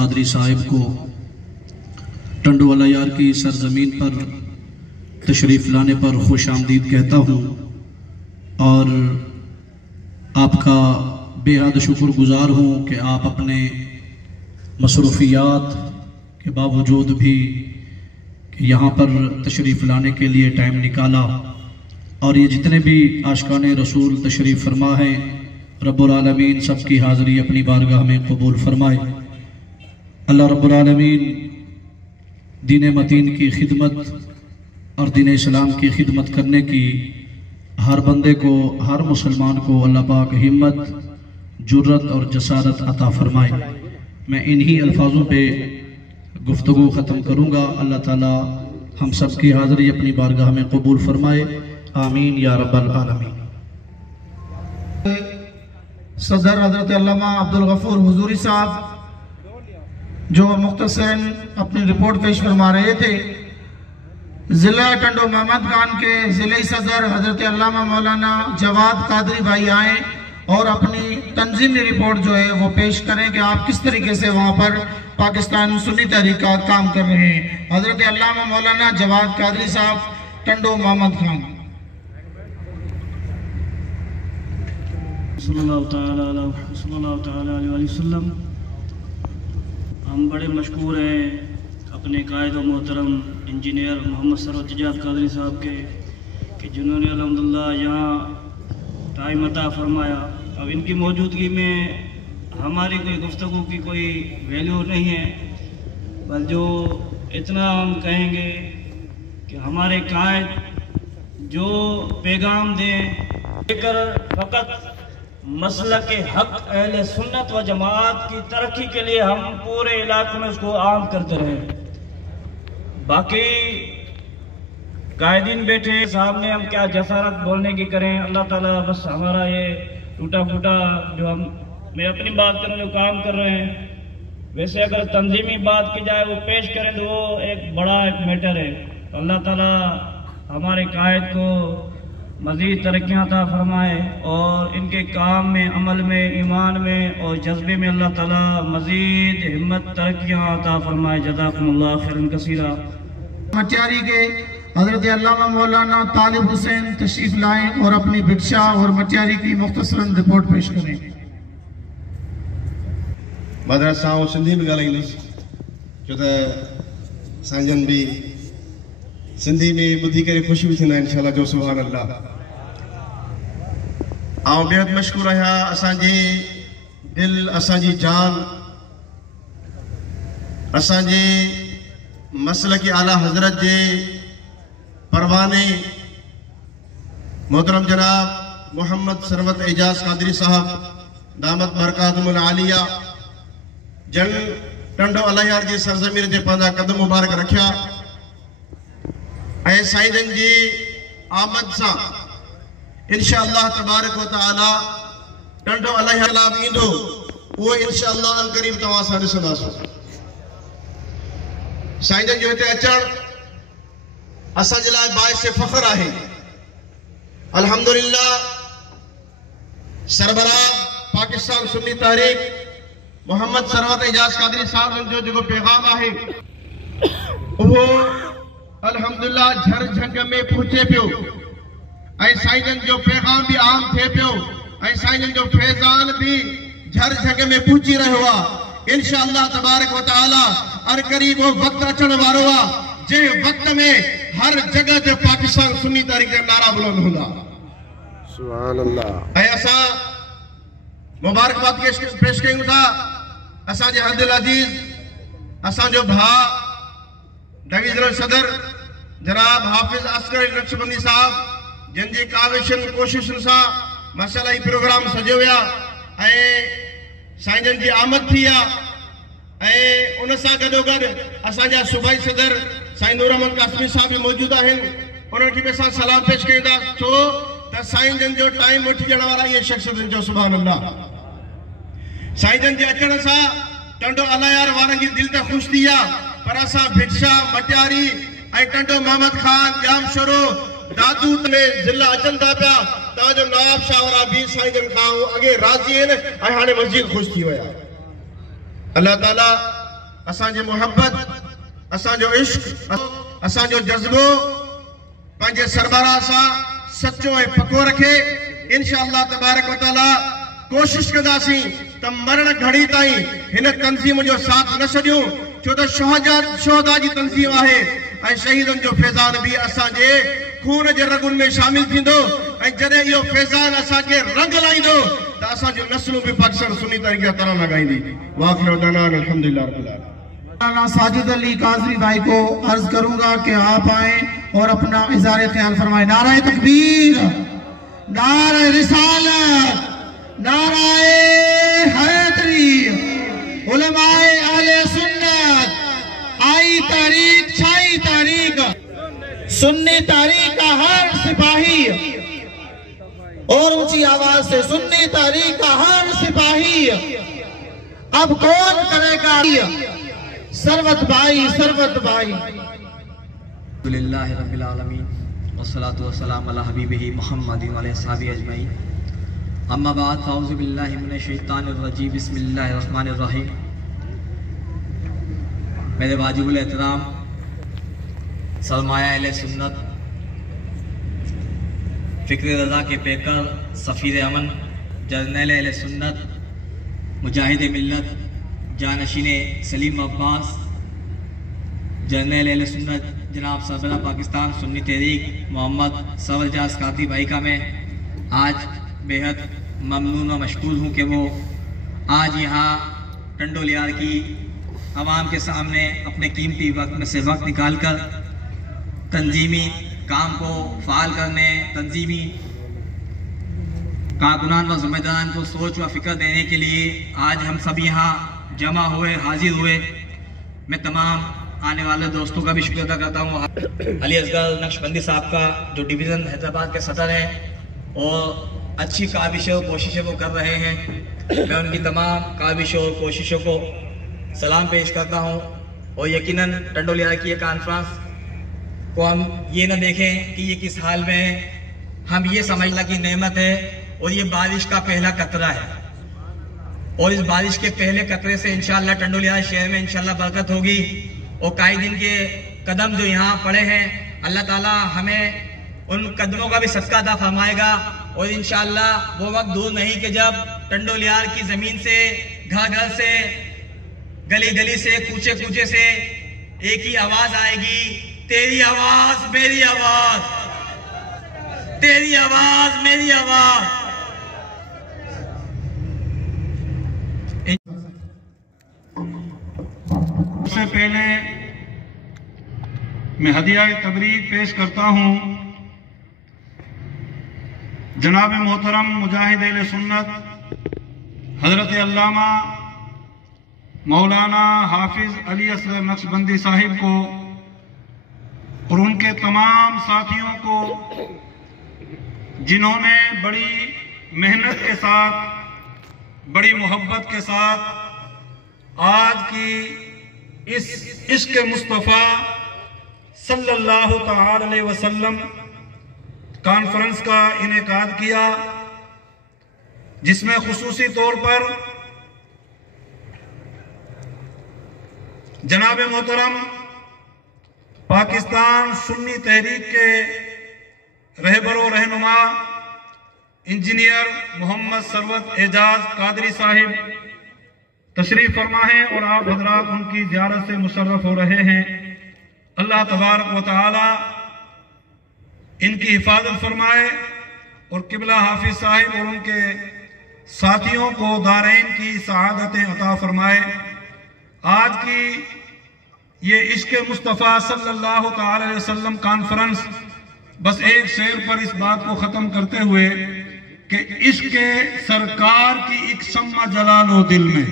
قادری صاحب کو ٹنڈو والا یار کی سرزمین پر تشریف لانے پر خوش آمدید کہتا ہوں اور آپ کا بے حد شکر گزار ہوں کہ آپ اپنے مصروفیات کے باوجود بھی کہ یہاں پر تشریف لانے کے لیے ٹائم نکالا، اور یہ جتنے بھی عاشقان رسول تشریف فرما ہیں رب العالمین سب کی حاضری اپنی بارگاہ میں قبول فرمائے۔ اللہ رب العالمین دین متین کی خدمت اور دین اسلام کی خدمت کرنے کی ہر بندے کو، ہر مسلمان کو اللہ پاک ہمت، جرت اور جسارت عطا فرمائے۔ میں انہی الفاظوں پہ گفتگو ختم کروں گا۔ اللہ تعالی ہم سب کی حاضری اپنی بارگاہ میں قبول فرمائے، آمین یا رب العالمین۔ صدر حضرت علامہ عبدالغفور حضوری صاحب جو مختصراً اپنی رپورٹ پیش فرما رہے تھے، ضلع ٹنڈو محمد خان کے ضلعی صدر حضرت علامہ مولانا جواد قادری بھائی آئیں اور اپنی تنظیمی رپورٹ جو ہے وہ پیش کریں کہ آپ کس طریقے سے وہاں پر پاکستان سنی تحریک کا کام کر رہے ہیں۔ حضرت علامہ مولانا جواد قادری صاحب ٹنڈو محمد خان۔ صلی اللہ تعالی علیہ وسلم۔ ہم بڑے مشکور ہیں اپنے قائد و محترم انجینئر محمد ثروت اعجاز قادری صاحب کے کہ جنہوں نے الحمدللہ یہاں ٹائم عطا فرمایا۔ اب ان کی موجودگی میں ہماری کوئی گفتگو کی کوئی ویلیو نہیں ہے، بل جو اتنا ہم کہیں گے کہ ہمارے قائد جو پیغام دیں لے کر فقط مسلک حق اہل سنت و جماعت کی ترقی کے لیے ہم پورے علاقے میں اس کو عام کرتے رہیں۔ باقی قائدین بیٹھے سامنے ہم کیا جسارت بولنے کی کریں، اللہ تعالیٰ بس ہمارا یہ ٹوٹا پھوٹا جو میں اپنی بات کروں جو کام کر رہے ہیں، ویسے اگر تنظیمی بات کی جائے وہ پیش کریں تو وہ ایک بڑا ایک میٹر ہے۔ اللہ تعالیٰ ہمارے قائد کو مزید ترقیاں عطا فرمائے اور ان کے کام میں، عمل میں، ایمان میں اور جذبے میں اللہ تعالیٰ مزید ہمت ترقیاں عطا فرمائے۔ جزاکم اللہ خیرا کثیرا۔ مٹیاری کے حضرت علامہ مولانا طالب حسین تشریف لائیں اور اپنی بھکشا اور مٹیاری کی مختصراً رپورٹ پیش کریں۔ مدرسہ سندھی میں ॻाल्हाईंदुसि छो त साईंजन भी सिंधी में ॿुधी करे ख़ुशि बि थींदा इंशाअल्लाह जो सुभान अल्लाह। ऐं बेहद मशकूर आहियां असांजी दिल, असांजी जान, असांजे मसलकी आला हज़रत जे परवाने मोहतरम जनाब मोहम्मद सरवत एजाज कादरी साहब दामत बरकातुहुल आलिया जन टंडो अलायार जी सरज़मीन ते पंहिंजा कदम मुबारक रखिया ऐं साईंजन जी आमद सां इंशाअल्लाह तबारक व तआला टंडो अलायार लाभ ईंदो उहो इंशाअल्लाह अल करीब तव्हां सां ॾिसंदासीं। साईंजन जो हिते अचणु असांजे लाइ बाइस फ़ख्र आहे। अल्हम्दुलिल्लाह सरबराह पाकिस्तान सुन्नी तहरीक मोहम्मद सरवत एजाज कादरी साहब जो जेको पैगाम आहे उहो अल्हम्दुलिल्लाह झर झंग में पहुचे पियो ऐं साईंजन जो पैगाम भी आम थे पियो ऐं साईंजन जो फैज़ान भी झर झंग में पहुची रहियो आहे। इंशाअल्लाह तबारक व तआला अर करीब वो वक्त अचण वारो आहे जे वक्त में हर जगह ते पाकिस्तान सुन्नी तहरीक जा नारा बुलंद हूंदा। सुभान अल्लाह। ऐं असां मुबारकबाद पेश कयूं था असांजे हदल अजीज असांजो भाउ डिवीजनल सदर जनाब हाफिज असगर नक्शबंदी साहब जिन जी काविशन कोशिशुनि सां माशाअल्लाह ही प्रोग्राम सजो विया ऐं साईंजन जी आमद थी आहे ऐं उन सां गॾोगॾु असांजा सूबाई सदर साईं नूर अहमद कासमी साहब भी मौजूद आहिनि। उन्हनि खे बि असां सलाम पेश कयूं था छो त साईंजन जो टाइम वठी ॾियण वारा इहे शख़्सियतुनि जो सुभान अल्लाह। साईंजन जे अचण सां टंडो अलायार वारनि जी दिलि त ख़ुशि थी आहे पर असां भिक्षा मटियारी ऐं टंडो मोहम्मद खान जाम शरो दादू में ज़िला अचनि था पिया तव्हांजो नवाब शाह वारा बि साईंजन खां अॻे राज़ी आहिनि ऐं हाणे मज़ीद ख़ुशि थी विया। अल्लाह ताला असांजी मोहब्बत, असांजो इश्क, असांजो जज़्बो पंहिंजे सरबराह सां सचो ऐं पको रखे। इंशाअल्लाह तबारक व तआला कोशिश कंदासीं त मरण घड़ी ताईं हिन तंज़ीम जो साथ न छॾियूं, छो त शोहदा जी तंज़ीम आहे ऐं शहीदनि जो फैज़ान बि असांजे खून जे रगुनि में शामिल थींदो। ऐं जॾहिं इहो फैज़ान असांखे रंग लाईंदो त असांजूं नस्लूं बि पाकिस्तान सुन्नी तरीक़े तराना गाईंदी। वाखिर दअवाना अल्हम्दुलिल्लाह रब्बिल आलमीन। साजिद अली काज़री भाई को अर्ज करूंगा कि आप आए और अपना इज़हार ख्याल फरमाएं। नाराए तकबीर, नाराए रिसालत, नाराए हैदरी, उलमाए अहले सुन्नत, आई तारीख छाई तारीख, सुन्नी तारीख का हर सिपाही, और ऊंची आवाज से सुन्नी तारीख का हर सिपाही अब कौन करेगा? सरवत भाई, सरवत भाई। अल्हम्दुलिल्लाहि रब्बिल आलमीन वस्सलातु वस्सलामु अला हबीबिही मुहम्मदिन व अला अस्हाबिही अजमईन। अम्मा बाद फ़अऊज़ु बिल्लाहि मिनश शैतानिर रजीम। बिस्मिल्लाहिर रहमानिर रहीम। मेरे वाजिबुल एहतराम सरमाया अहले सुन्नत, फ़िक्र रज़ा के पेकर, सफ़ीर अमन, जर्नैल अहले सुन्नत, मुजाहिद मिल्लत, जानशीने सलीम अब्बास, जर्नैल अहले सुन्नत जनाब सरबराह पाकिस्तान सुन्नी तहरीक मोहम्मद सरवर एजाज कादरी भाई का मैं आज बेहद ममनून व मशकूर हूँ कि वो आज यहाँ टंडोलियार की आवाम के सामने अपने कीमती वक्त में से वक्त निकाल कर तंजीमी काम को फ़ाल करने, तंजीमी कारकुनान व ज़िम्मेदारान को सोच व फ़िक्र देने के लिए आज हम सब यहाँ जमा हुए, हाजिर हुए। मैं तमाम आने वाले दोस्तों का भी शुक्र अदा करता हूँ। अली असगर नक्शबंदी साहब का जो डिवीज़न हैदराबाद के सदर हैं और अच्छी काविशें और कोशिशें वो कर रहे हैं, मैं उनकी तमाम काविशों और कोशिशों को सलाम पेश करता हूँ। और यकीनन टंडोलियार की ये कॉन्फ्रेंस को हम ये न देखें कि ये किस हाल में है, हम ये समझना कि नेमत है और ये बारिश का पहला कतरा है। और इस बारिश के पहले कतरे से इंशाअल्लाह टंडोलियार शहर में इंशाअल्लाह बरकत होगी। और कायदीन के कदम जो यहाँ पड़े हैं, अल्लाह ताला हमें उन कदमों का भी सदका अता फरमाएगा। और इंशाअल्लाह वो वक्त दूर नहीं कि जब टंडोलियार की ज़मीन से, घर घर से, गली गली से, कूचे कूचे से एक ही आवाज़ आएगी, तेरी आवाज़ मेरी आवाज़, तेरी आवाज़ मेरी आवाज़। सबसे पहले मैं हदिया तबरीक पेश करता हूँ जनाब मोहतरम मुजाहिद अहले सुन्नत हजरत अल्लामा मौलाना हाफिज अली असगर नक्शबंदी साहिब को और उनके तमाम साथियों को, जिन्होंने बड़ी मेहनत के साथ, बड़ी मोहब्बत के साथ आज की इस इश्क मुस्तफ़ा सल्लल्लाहु तआला अलैहि वसल्लम कॉन्फ्रेंस का इनेकाद किया, जिसमें खुसूसी तौर पर जनाब मोहतरम पाकिस्तान सुन्नी तहरीक के रहबरो रहनुमा इंजीनियर मोहम्मद सरवत एजाज कादरी साहिब तशरीफ फरमा है और आप हजरात उनकी ज़ियारत से मुशर्रफ हो रहे हैं। अल्लाह तबारक व तआला इनकी हिफाजत फरमाए और किबला हाफिज साहिब और उनके साथियों को दारैन की सआदतें अता फरमाए। आज की ये इश्क मुस्तफ़ा सल्लल्लाहु तआला अलैहि वसल्लम कॉन्फ्रेंस बस एक शेर पर इस बात को ख़त्म करते हुए कि इश्क सरकार की एक शम्मा जलालो दिल में,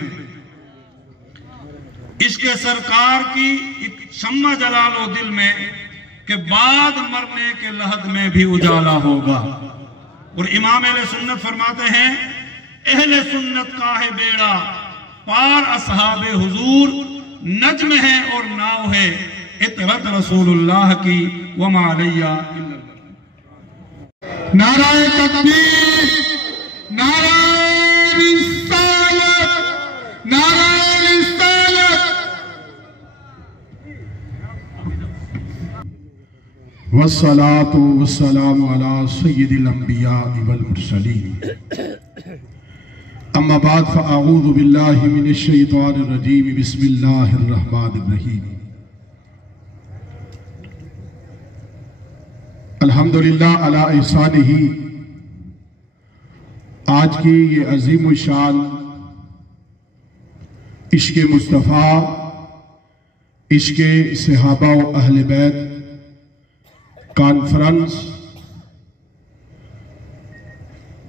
इश्क सरकार की एक शम्मा जलालो दिल में कि बाद मरने के लहद में भी उजाला होगा। और इमाम अहले सुन्नत फरमाते हैं, अहले सुन्नत का है बेड़ा पार असहाबे हुजूर, नज्म है और नाव है इतरत रसूलुल्लाह की वमा अलैया। नाराए तकबीर, नाराए रिसालत, नाराए रिसालत, वस्सलातु वस्सलामु अला सय्यिदिल अंबिया वल मुरसलीन अम्मा बाद फ़अऊज़ु बिल्लाहि मिनश शैतानिर रजीम बिस्मिल्लाहिर रहमानिर रहीम अल्हम्दुलिल्लाह अला ihसानिही। आज की ये अज़ीम शान इश्क़े मुस्तफ़ा, इश्क़े सहाबा व अहले बैत कॉन्फ्रेंस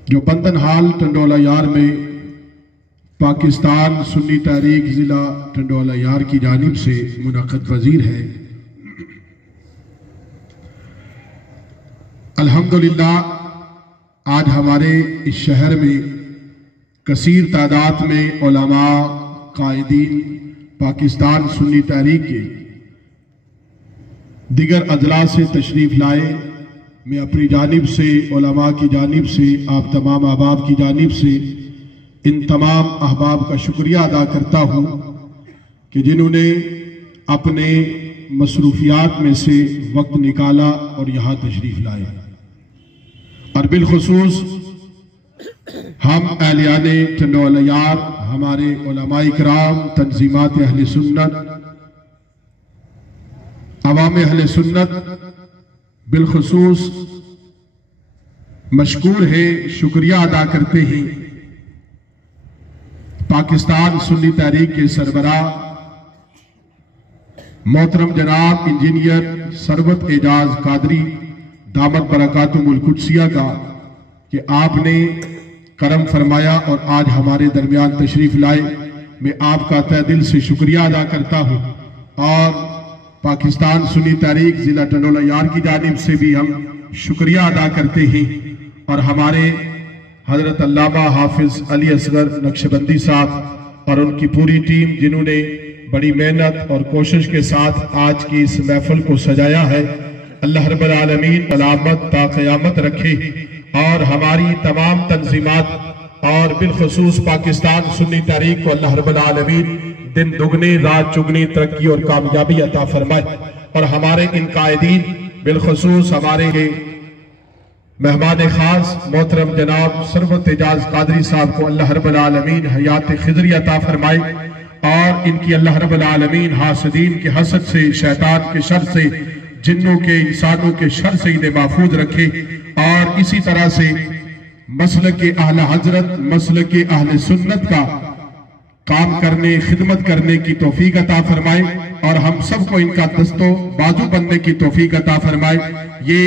जो बंदन हाल टंडोला यार में पाकिस्तान सुन्नी तहरीक ज़िला टंडोला यार की जानिब से मुनक़्क़द पज़ीर है। अल्हम्दुलिल्लाह आज हमारे इस शहर में कसीर तादाद में उलमा, कायदीन, पाकिस्तान सुन्नी तहरीक के दिगर अजला से तशरीफ़ लाए। मैं अपनी जानिब से, उलमा की जानिब से, आप तमाम अहबाब की जानिब से इन तमाम अहबाब का शुक्रिया अदा करता हूँ कि जिन्होंने अपने मसरूफियात में से वक्त निकाला और यहाँ तशरीफ़ लाए। और बिलखुसूस हम अहलियाने टंडोला यार, हमारे उलमाए किराम, तंजीमात अहले सुन्नत, अवाम अहले सुन्नत बिलखुसूस मशकूर है, शुक्रिया अदा करते हैं पाकिस्तान सुन्नी तहरीक के सरबराह मोहतरम जनाब इंजीनियर सरवत एजाज कादरी दामत बरकातुहुल कुद्सिया का कि आपने करम फरमाया और आज हमारे दरमियान तशरीफ लाए। मैं आपका तहे दिल से शुक्रिया अदा करता हूँ। और पाकिस्तान सुन्नी तहरीक ज़िला टंडोला यार की जानिब से भी हम शुक्रिया अदा करते हैं। और हमारे हज़रत अल्लामा हाफिज़ अली असगर नक्शबंदी साहब और उनकी पूरी टीम जिन्होंने बड़ी मेहनत और कोशिश के साथ आज की इस महफिल को सजाया है। अल्लाह रब्बुल आलमीन सलामत ता क़यामत रखे और हमारी तमाम तंजीमात और बिलखुसूस पाकिस्तान सुन्नी तहरीक को अल्लाह रब्बुल आलमीन दिन दुगनी रात चुगनी तरक्की और कामयाबी अता फरमाए। और हमारे इन कायदीन बिलखुसूस हमारे मेहमान खास मोहतरम जनाब सरवत एजाज कादरी साहब को अल्लाह रब्बुल आलमीन हयात खिज़री अता फरमाए और इनकी अल्लाह रब्बुल आलमीन हासिदीन के हसद से, शैतान के शर से, जिन्नों के, इंसानों के शर से इन्हें महफूज रखे। और इसी तरह से मसलक के अहले हजरत, मसलक के अहले सुन्नत का काम करने, खिदमत करने की तौफीक अता फरमाए और हम सबको इनका दस्तो बाजू बनने की तौफीक अता फरमाए। ये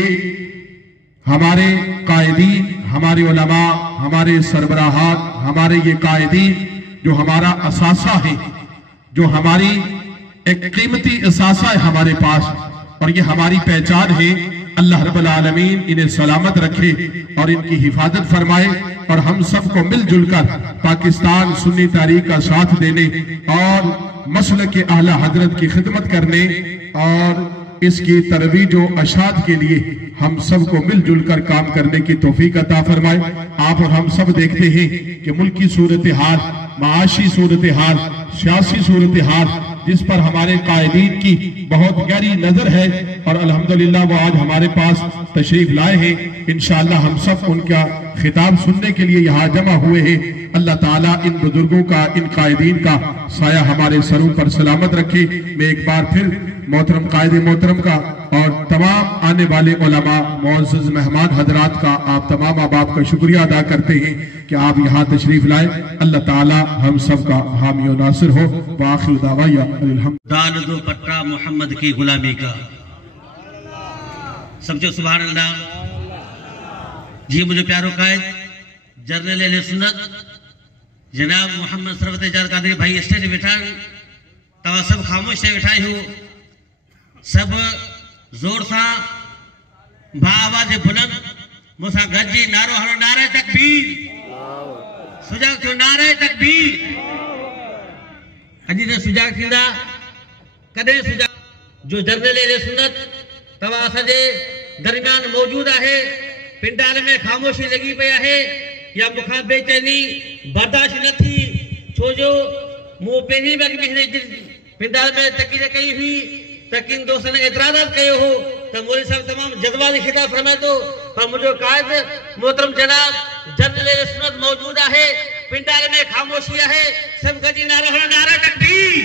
हमारे कायदीन, हमारे उलमा, हमारे सरबराहात, हमारे ये कायदीन जो हमारा असासा है, जो हमारी एक कीमती असासा है हमारे पास और ये हमारी पहचान है। अल्लाह रब्बुल आलमीन इन्हें सलामत रखे और इनकी हिफाजत फरमाए और हम सबको मिलजुल कर पाकिस्तान सुन्नी तहरीक का साथ देने और मसलक के आला हजरत की खिदमत करने और इसकी तरवीज व अशात के लिए हम सबको मिलजुल कर काम करने की तौफीक अता फरमाए। आप और हम सब देखते हैं कि मुल्की सूरत हाल, माशी सूरत हाल, सियासी सूरत हाल जिस पर हमारे कायदीन की बहुत गहरी नजर है और अल्हम्दुलिल्लाह वो आज हमारे पास तशरीफ लाए हैं। इंशाअल्लाह हम सब उनका खिताब सुनने के लिए यहाँ जमा हुए हैं। अल्लाह ताला इन बुजुर्गों का, इन कायदीन का साया हमारे सरों पर सलामत रखे। मैं एक बार फिर मोहतरम कायदे मोहतरम का और तमाम आने वाले उलमा, मुअज़्ज़ज़ मेहमान हजरात का, आप तमाम अहबाब का शुक्रिया अदा करते हैं कि आप यहाँ तशरीफ लाए। अल्लाह ताला हम सब का हामी और नासिर हो। वाखिर दावाया दान दो पट्टा मोहम्मद की गुलामी का। समझो सुभान अल्लाह जी। मुझे प्यारो कायद जनरल अहले सुन्नत जनाब मोहम्मद सरवत एजाज कादरी भाई स्टेज बैठा, तवा सब खामोश है बैठा हो, सब जोर सा भा आवाज बुलंद मुसा गजी नारो हरो नारे तकबीर सुजाग थियो नारे तकबीर। अजी ने सुजाग थींदा कदे सुजाग जो जनरल अहले सुन्नत तवा असांजे दरमियान मौजूद है। पिंडाल में खामोशी लगी पई है या मुखा बेचैनी बर्दाश्त न थी, छो जो मूं पहिरीं बार पिंडाल में तकीद कई हुई त किन दोस्तनि एतराज़ात कयो हो تو مولوی صاحب تمام جذباتی خطاب فرمائے تو پر مجھے قائد محترم جناب جنرل سنت موجود ہے پنڈال میں خاموشی ہے سب کا جی نعرہ نعرہ تکبیر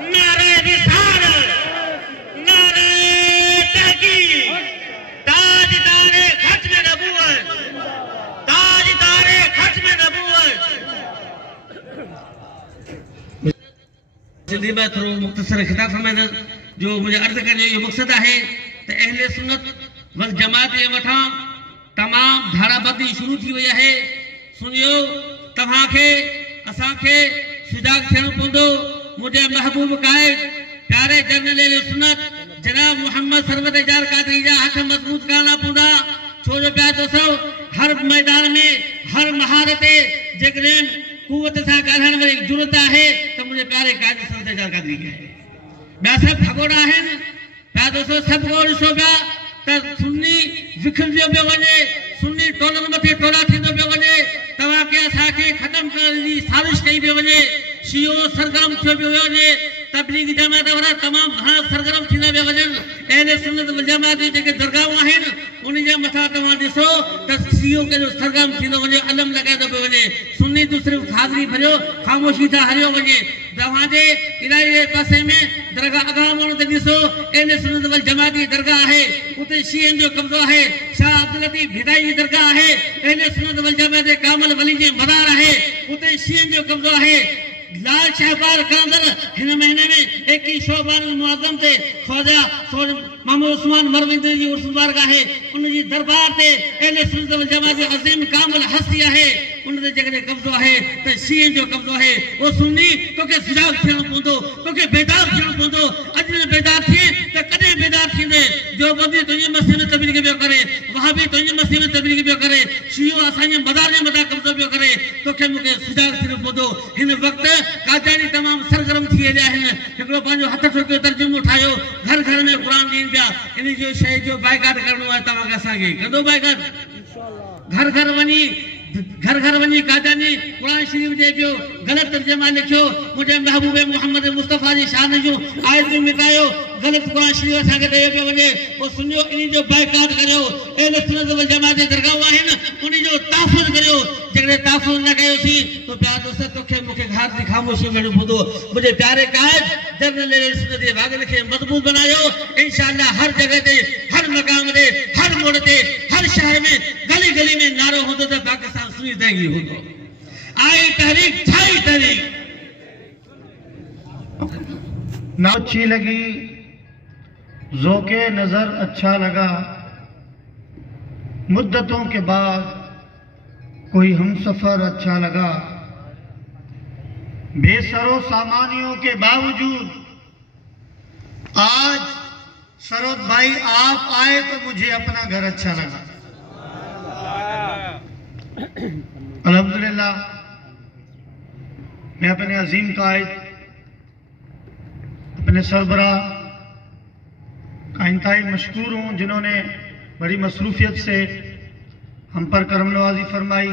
نعرہ رسالت نعرہ تحقیق تاجدار ختم نبوت تاجدار ختم نبوت جلدی میں تھوڑا مختصر خطاب فرمائنا جو مجھے عرض کرنے یہ مقصد ہے تو اہل سنت والجماعت وٹھاں تمام دھارا بدی شروع تھی ہوئی ہے سنیو تمہاں کے اساں کے سجاگ تھیڻو پوندو مجھے محبوب قائد پیارے جنرل اہل سنت جناب محمد سرورت اجار قادری جا ہاتھ مضبوط کرنا پوندا چھو جو پیا تو سو ہر میدان میں ہر مہارت جگرین قوت سا ॻाल्हाइण में ज़रूरत आहे त मुंहिंजे प्यारे क़ाइद सरवत اجار قادری के ॿिया सभु ठगोड़ा आहिनि पिया दोस्तो सभु को ॾिसो पिया त सुन्नी विखिरजो पियो वञे सुन्नी टोलनि मथे टोला थींदो पियो वञे तव्हांखे असांखे ख़तमु करण जी साज़िश कई पियो वञे शियो सरगर्म थियो पियो वञे तबलीग जमात वारा तमामु घणा सरगर्म थींदा पिया वञनि अहले सुन्नत वल जमात जी जेके दरगाहूं आहिनि उन जे मथां तव्हां ॾिसो त शियो केॾो सरगर्म थींदो वञे अलम लॻाईंदो पियो वञे सुन्नी तूं सिर्फ़ु हाज़िरी भरियो ख़ामोशी सां हलियो वञे तव्हांजे इलाही पासे में दरगाह अॻां माण्हू त ॾिसो अहले सुन्नत वल जमात जी दरगाह आहे उते शीअनि जो कब्ज़ो आहे शाह अब्दुल लतीफ़ भिदाई जी दरगाह आहे अहले सुन्नत वल जमात जे कामल वली जे मदार आहे उते शीअनि जो कब्ज़ो आहे लाल शाहपार कांदर हिन महीने में 21 शोबान मुआज़म ते ख्वाजा मोहम्मद उस्मान मरविंदर जी उर्स मुबारक आहे उन जी दरबार ते अहले सुन्नत वल जमात जो अज़ीम कामिल हस्ती आहे उन ते जेकॾहिं कब्ज़ो आहे त शीअनि जो कब्ज़ो आहे वो सुन्नी तोखे सुजाग थियणो पवंदो तोखे बेदार थियणो पवंदो अॼु न बेदार थिए त कॾहिं बेदार थींदे जो बंदी तुंहिंजी मस्ती में तबलीग पियो करे वहाबी तुंहिंजी मस्ती में तबलीग पियो करे शियो असांजे मदार जे मथां कब्ज़ो पियो करे तोखे मूंखे सुजाग थियणो पवंदो हिन वक़्तु काजानी तमाम सरगर्म थी रहिया आहिनि हिकिड़ो पंहिंजो हथ ठोकियो तर्जुमो ठाहियो घर घर में क़ुर ॾियनि पिया इन जो शइ जो बाइकाट करणो आहे तव्हांखे असांखे कंदो बाइकाट घर घर वञी काजानी क़ुर शरीफ़ जे पियो ग़लति तर्जुमा लिखियो मुंहिंजे महबूब मोहम्मद मुस्तफ़ा जी शान जूं आयतूं मिटायो ग़लति क़ुर शरीफ़ असांखे ॾियो पियो वञे पोइ सुञो इन जो बाइकाट करियो अहले सुन्नत वल जमात जे दरगाहूं आहिनि उन जो तहफ़ुज़ करियो जेकॾहिं तहफ़ुज़ न कयोसीं तो प्यारे दोस्त तोखे मूंखे घर जी ख़ामोशी में पवंदो मुंहिंजे प्यारे क़ाइद जनरल अहले सुन्नत जे वागल खे मज़बूत बनायो इंशाअल्लाह हर जगह ते हर मक़ाम ते हर मोड़ ते हर शहर में गली गली में नारो हूंदो त पाकिस्तान सुनी तंगी हूंदो आई तहरीक ठाई तहरीक ना अच्छी लगी ज़ौक़े नज़र अच्छा लगा मुद्दतों के बाद कोई हमसफ़र अच्छा लगा बेसरो सामानियों के बावजूद आज सरोद भाई आप आए तो मुझे अपना घर अच्छा लगा अल्हम्दुलिल्लाह मैं अपने अजीम कायद अपने सरबरा का इंतहाई मशकूर हूँ जिन्होंने बड़ी मसरूफियत से हम पर करम नवाजी फरमाई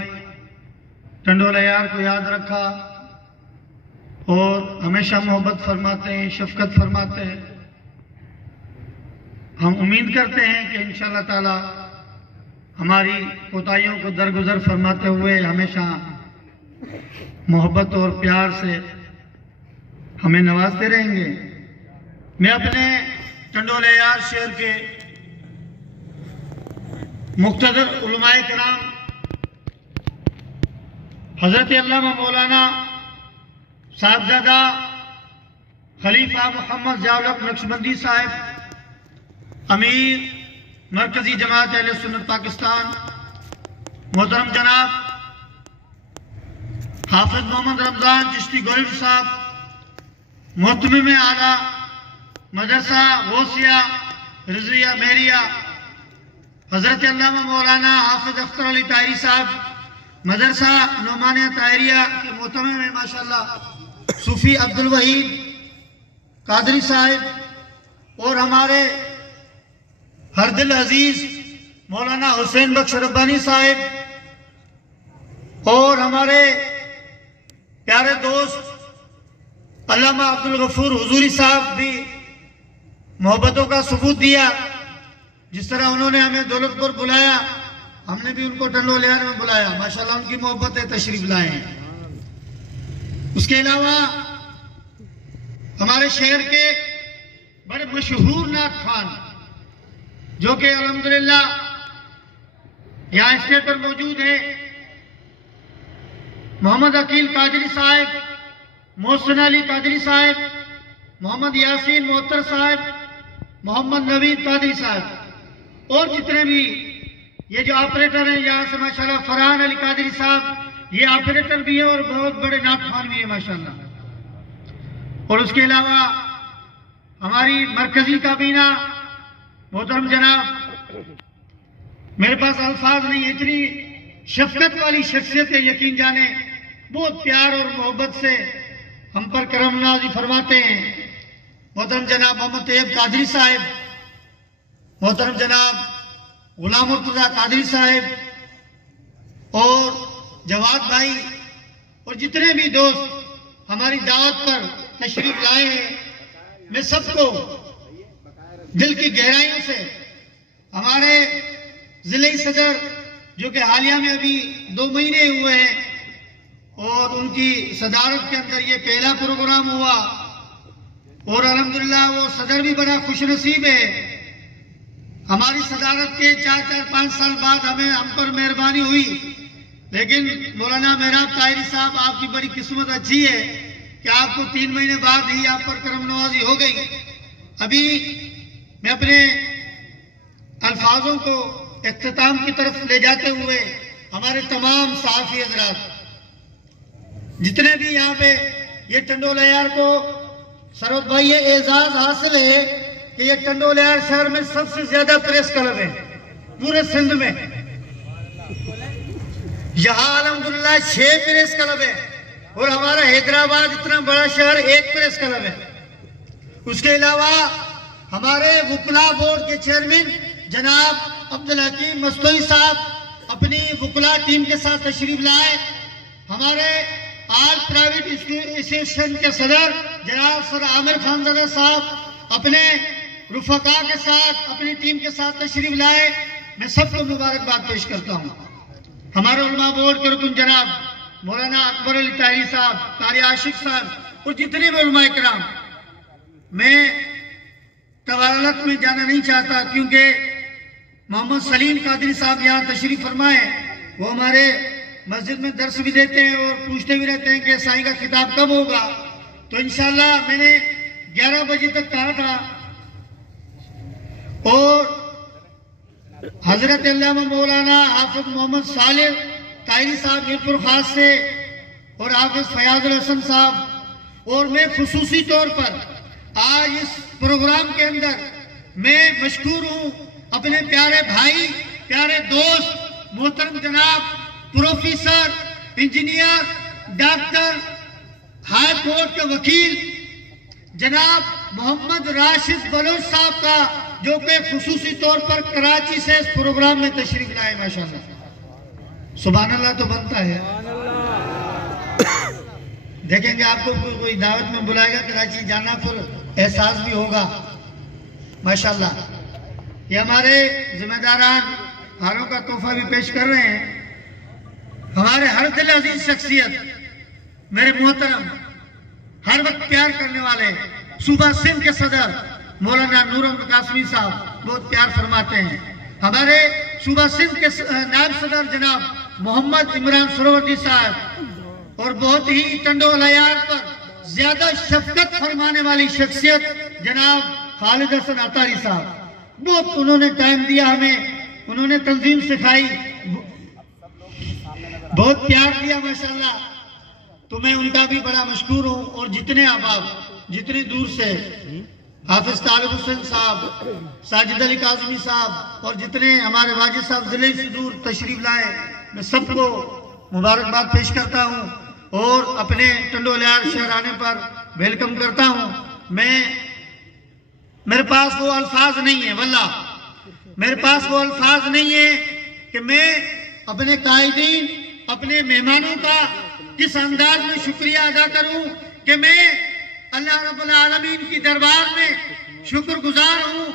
टंडोला यार को याद रखा और हमेशा मोहब्बत फरमाते हैं शफकत फरमाते हैं हम उम्मीद करते हैं कि इंशाअल्लाह ताला हमारी कोताहियों को दरगुजर फरमाते हुए हमेशा मोहब्बत और प्यार से हमें नवाजते रहेंगे मैं अपने टंडोला यार शेर के मुक़्तदर उलमाए किराम हज़रत अल्लामा मौलाना साहबजादा खलीफा मोहम्मद ज़ियाउल-हक़ नक्शबंदी साहब अमीर मरकजी जमात अहले सुन्नत पाकिस्तान मोहतरम जनाब हाफिज मोहम्मद रमज़ान चिश्ती गोल्ड साहब मोहतमिम आला मदरसा गौसिया रिज़विया मेहरिया हज़रत अल्लामा मौलाना हाफिज अख्तर अली ताहिरी साहब मदरसा नौमानिया ताहिरिया के मोहतमिम में माशाअल्लाह सूफी अब्दुल वहीद कादरी साहब और हमारे हर दिल अजीज मौलाना हुसैन बख्श रब्बानी साहब और हमारे प्यारे दोस्त अल्लामा अब्दुल गफूर हुजूरी साहब भी मोहब्बतों का सबूत दिया جس طرح انہوں نے ہمیں دولت پور بلایا، ہم نے بھی ان کو ٹنڈو لیار میں بلایا، ماشاءاللہ ان کی محبت ہے، تشریف لائے ہیں۔ اس کے علاوہ ہمارے شہر کے بڑے مشہور نعت خوان جو کہ الحمدللہ یہاں اسٹیج پر موجود ہیں، محمد عقیل قادری صاحب، محسن علی قادری صاحب، محمد یاسین معطر صاحب، محمد نوید قادری صاحب، اور جتنے بھی یہ جو آپریٹر ہیں یہاں سے ماشاءاللہ فرحان علی قادری صاحب، یہ آپریٹر بھی ہیں اور بہت بڑے نعت خوان بھی ہیں ماشاءاللہ۔ اور اس کے علاوہ ہماری مرکزی کابینہ محترم جناب، میرے پاس الفاظ نہیں، اتنی شفقت والی شخصیت ہے، یقین جانے بہت پیار اور محبت سے ہم پر کرم نوازی فرماتے ہیں۔ محترم جناب محمد طیب قادری صاحب، محترم جناب غلام مرتضیٰ قادری صاحب اور جواد بھائی اور جتنے بھی دوست ہماری دعوت پر تشریف لائے ہیں، میں سب کو دل کی گہرائیوں سے، ہمارے ضلعی صدر جو کہ حالیہ میں ابھی 2 مہینے ہوئے ہیں اور ان کی صدارت کے اندر یہ پہلا پروگرام ہوا، اور الحمدللہ وہ صدر بھی بڑا خوش نصیب ہے۔ ہماری صدارت کے 4-5 سال بعد ہم پر مہربانی ہوئی، لیکن مولانا محراب طاہری صاحب آپ کی بڑی قسمت اچھی ہے کہ آپ کو 3 مہینے بعد ہی آپ پر کرم نوازی ہو گئی۔ ابھی میں اپنے الفاظوں کو اختتام کی طرف لے جاتے ہوئے ہمارے تمام صحافی حضرات جتنے بھی یہاں پہ یہ ٹنڈو لیار کو سروت بھائی یہ اعزاز حاصل ہے کہ یہ ٹنڈو لیار شہر میں سب سے زیادہ پریس کلب ہے پورے سندھ میں، یہاں الحمدللہ 6 پریس کلب ہے اور ہمارا حیدرآباد اتنا بڑا شہر 1 پریس کلب ہے۔ اس کے علاوہ ہمارے وکلا بورڈ کے چیئرمین جناب عبدالحکیم مستوی صاحب اپنی وکلا ٹیم کے ساتھ تشریف لائے، ہمارے آل پرائیویٹ ایسوسیشن کے صدر جناب سر عامر خان زادہ صاحب اپنے رفقا کے ساتھ اپنی ٹیم کے ساتھ تشریف لائے، میں سب کو مبارکباد پیش کرتا ہوں۔ ہمارے علماء بورڈ کے رکن جناب مولانا اکبر علی طاہری صاحب، قاری عاشق صاحب اور جتنے بھی علماء کرام، میں طوالت میں جانا نہیں چاہتا کیونکہ محمد سلیم قادری صاحب یہاں تشریف فرمائے، وہ ہمارے مسجد میں درس بھی دیتے ہیں اور پوچھتے بھی رہتے ہیں کہ سائیں کا خطاب کب ہوگا، تو انشاءاللہ میں نے 11 بجے تک کہا تھا، اور حضرت علامہ مولانا حافظ محمد صالح طاہری صاحب میرپور خاص سے اور حافظ فیاض الحسن صاحب اور میں خصوصی طور پر آج اس پروگرام کے اندر میں مشکور ہوں اپنے پیارے بھائی، پیارے دوست، محترم جناب professor, engineer, doctor, high court کے وکیل جناب محمد راشد بلوچ صاحب کا، جو کہ خصوصی طور پر کراچی سے اس پروگرام میں تشریف لائے۔ ماشاءاللہ سبحان اللہ تو بنتا ہے، دیکھیں گے آپ کو کوئی دعوت میں بلائے گا کراچی جانا، پھر احساس بھی ہوگا ماشاءاللہ۔ یہ ہمارے ذمہ داران ہاروں کا تحفہ بھی پیش کر رہے ہیں، ہمارے ہر دل عزیز شخصیت، میرے محترم ہر وقت پیار کرنے والے صوبہ سندھ کے صدر مولانا نور احمد قاسمی صاحب بہت پیار فرماتے ہیں، ہمارے صوبہ سندھ کے نائب صدر جناب محمد عمران سروردی صاحب، اور بہت ہی ٹنڈو لیار پر زیادہ شفقت فرمانے والی شخصیت جناب خالد حسن عطاری صاحب، بہت انہوں نے ٹائم دیا ہمیں، انہوں نے تنظیم سکھائی، بہت پیار دیا ماشاءاللہ، تو میں ان کا بھی بڑا مشکور ہوں۔ اور جتنے احباب جتنی دور سے حافظ طالب حسین صاحب، ساجد علی قاسمی صاحب اور جتنے ہمارے واجد صاحب ضلع سے دور تشریف لائے، میں سب کو مبارکباد پیش کرتا ہوں اور اپنے ٹنڈو لیار شہر آنے پر ویلکم کرتا ہوں۔ میرے پاس وہ الفاظ نہیں ہیں، واللہ میرے پاس وہ الفاظ نہیں ہیں کہ میں اپنے قائدین، اپنے مہمانوں کا کس انداز میں شکریہ ادا کروں کہ میں اللہ رب العالمین کی دربار میں شکر گزار ہوں،